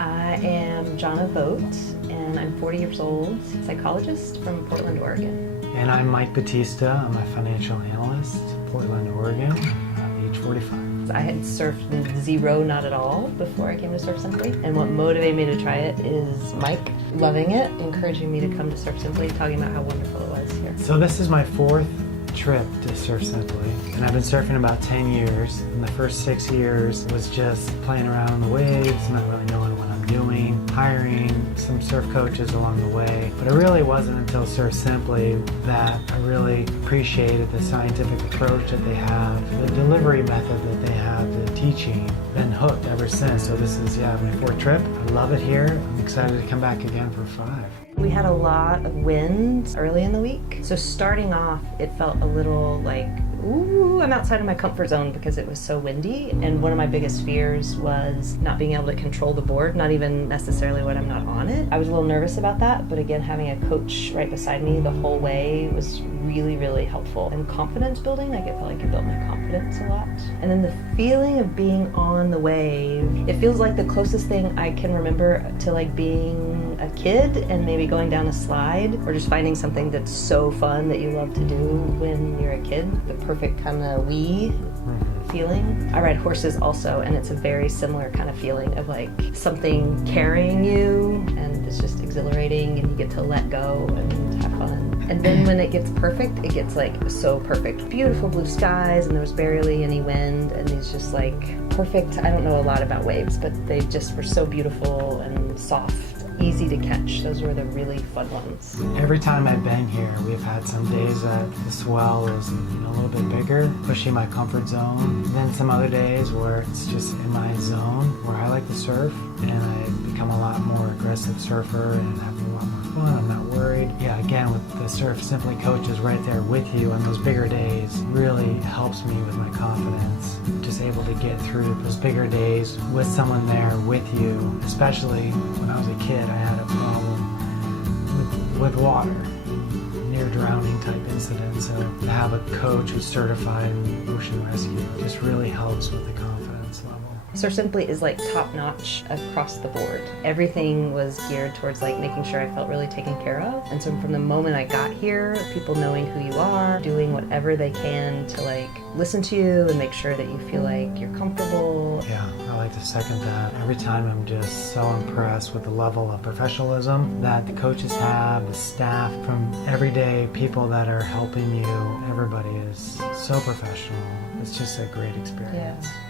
I am Johnna and I'm 40 years old, psychologist from Portland, Oregon. And I'm Mike Batista. I'm a financial analyst, Portland, Oregon, age 45. I had surfed zero, not at all, before I came to Surf Simply. And what motivated me to try it is Mike loving it, encouraging me to come to Surf Simply, talking about how wonderful it was here. So this is my fourth trip to Surf Simply, and I've been surfing about 10 years. And the first 6 years was just playing around on the waves, not really knowing what I'm doing, hiring some surf coaches along the way. But it really wasn't until Surf Simply that I really appreciated the scientific approach that they have, the delivery method that they have, the teaching. Been hooked ever since. So this is, my fourth trip. I love it here. I'm excited to come back again for 5. We had a lot of wind early in the week, so starting off it felt a little like, ooh, I'm outside of my comfort zone because it was so windy. And one of my biggest fears was not being able to control the board, not even necessarily when I'm not on it. I was a little nervous about that, but again, having a coach right beside me the whole way was really, really helpful. And confidence building, like it felt like it built my confidence a lot. And then the feeling of being on the wave, it feels like the closest thing I can remember to like being a kid and maybe going down a slide or just finding something that's so fun that you love to do when you're a kid. The perfect kind of feeling. I ride horses also, and it's a very similar kind of feeling of like something carrying you, and it's just exhilarating and you get to let go and have fun. And then when it gets perfect, it gets like so perfect. Beautiful blue skies, and there was barely any wind, and these just like perfect, I don't know a lot about waves, but they just were so beautiful and soft, easy to catch. Those were the really fun ones. Every time I've been here, we've had some days that the swell is a little bit bigger, pushing my comfort zone. And then some other days where it's just in my zone, where I like to surf, and I become a lot more aggressive surfer and have a lot more fun. I'm not worried. Yeah, again, with the Surf Simply coaches right there with you on those bigger days really helps me with my confidence. Just able to get through those bigger days with someone there with you, especially when I was a kid. I had a problem with water, near drowning type incident. So to have a coach who's certified in ocean rescue just really helps with the confidence level. Surf Simply is like top notch across the board. Everything was geared towards like making sure I felt really taken care of. And so from the moment I got here, people knowing who you are, doing whatever they can to like listen to you and make sure that you feel like you're comfortable. Yeah, I like to second that. Every time I'm just so impressed with the level of professionalism that the coaches have, the staff, from everyday people that are helping you. Everybody is so professional. It's just a great experience. Yeah.